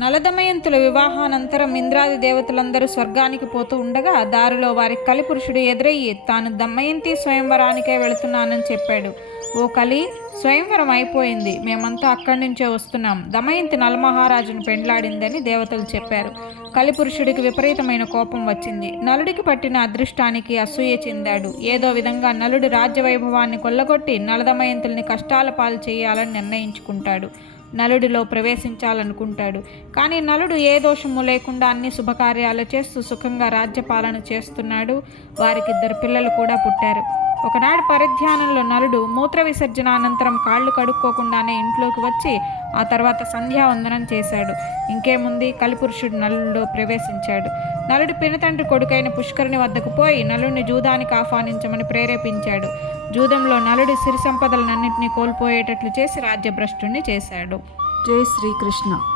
నలదమయంతుల వివాహానంతరం ఇంద్రాది దేవతలందరూ స్వర్గానికి పోతూ ఉండగా దారిలో వారికి కలిపురుషుడు ఎదురయ్యి తాను దమయంతి స్వయంవరానికే వెళుతున్నానని చెప్పాడు. ఓ కలి, స్వయంవరం అయిపోయింది, మేమంతా అక్కడి నుంచే వస్తున్నాం. దమయంతి నలమహారాజును పెండ్లాడిందని దేవతలు చెప్పారు. కలిపురుషుడికి విపరీతమైన కోపం వచ్చింది. నలుడికి పట్టిన అదృష్టానికి అసూయ చెందాడు. ఏదో విధంగా నలుడి రాజ్యవైభవాన్ని కొల్లగొట్టి నలదమయంతుల్ని కష్టాల పాలు చేయాలని నిర్ణయించుకుంటాడు. నలుడిలో ప్రవేశించాలనుకుంటాడు. కానీ నలుడు ఏ దోషము లేకుండా అన్ని శుభకార్యాలు చేస్తూ సుఖంగా రాజ్యపాలన చేస్తున్నాడు. వారికిద్దరు పిల్లలు కూడా పుట్టారు. ఒకనాడు పరిధ్యానంలో నలుడు మూత్ర విసర్జన అనంతరం కాళ్ళు కడుక్కోకుండానే ఇంట్లోకి వచ్చి ఆ తర్వాత సంధ్యావందనం చేశాడు. ఇంకేముంది, కలిపురుషుడు నలుడిలో ప్రవేశించాడు. నలుడి పినతండ్రి కొడుకైన పుష్కరుని వద్దకు పోయి నలుడిని జూదానికి ఆహ్వానించమని ప్రేరేపించాడు. జూదంలో నలుడి సిరి సంపదలన్నింటినీ కోల్పోయేటట్లు చేసి రాజ్యభ్రష్టుణ్ణి చేశాడు. జై శ్రీకృష్ణ.